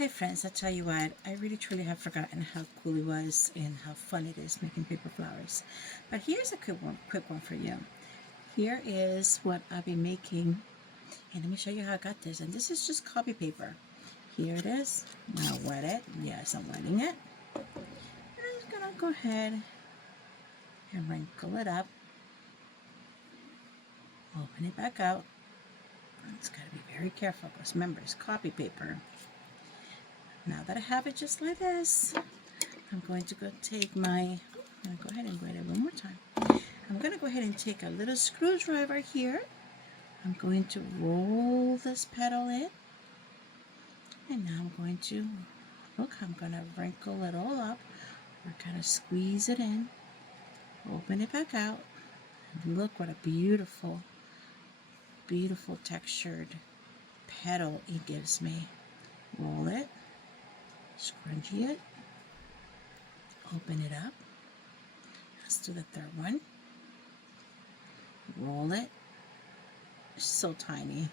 Hey friends, I tell you what, I really truly have forgotten how cool it was and how fun it is making paper flowers. But here's a quick one for you. Here is what I'll be making, and let me show you how I got this. And this is just copy paper. Here it is. I'm gonna wet it. Yes, I'm wetting it. And I'm just gonna go ahead and wrinkle it up. Open it back out. It's gotta be very careful because remember, it's copy paper. Now that I have it just like this, I'm going to go take I'm going to go ahead and wet it one more time. I'm going to go ahead and take a little screwdriver here. I'm going to roll this petal in. And now I'm going to, I'm going to wrinkle it all up. Or kind of squeeze it in. Open it back out. And look what a beautiful, beautiful textured petal it gives me. Roll it. Scrunchie it. Open it up. Let's do the third one. Roll it. It's so tiny.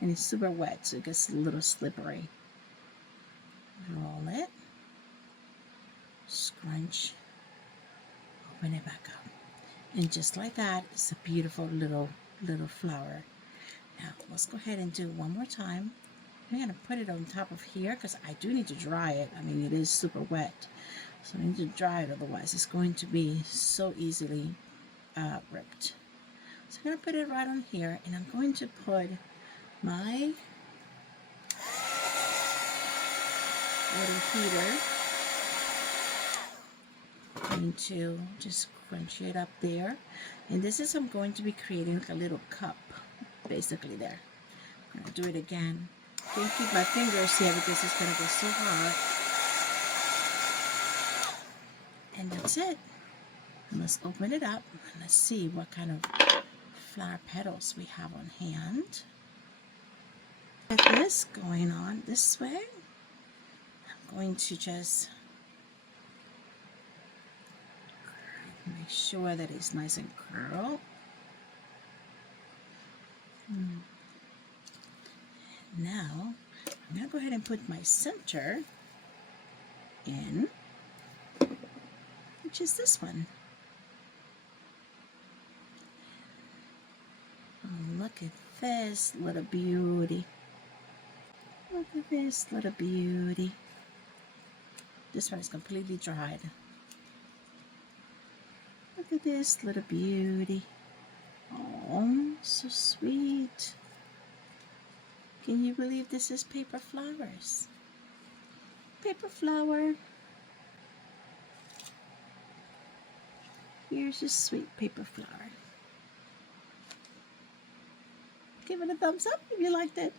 And it's super wet, so it gets a little slippery. Roll it. Scrunch. Open it back up. And just like that, it's a beautiful little flower. Now, let's go ahead and do it one more time. I'm going to put it on top of here because I do need to dry it. I mean, it is super wet. So I need to dry it, otherwise it's going to be so easily ripped. So I'm going to put it right on here, and I'm going to put my little heater. I'm going to just crunch it up there. And this is, I'm going to be creating like a little cup, basically there. I'm going to do it again. Can't keep my fingers here because it's going to get so hot. And that's it. And let's open it up and let's see what kind of flower petals we have on hand. With this going on this way, I'm going to just make sure that it's nice and curled. Now, I'm going to go ahead and put my center in, which is this one. Oh, look at this little beauty. Look at this little beauty. This one is completely dried. Look at this little beauty. Oh, so sweet. Can you believe this is paper flowers? Paper flower. Here's your sweet paper flower. Give it a thumbs up if you liked it.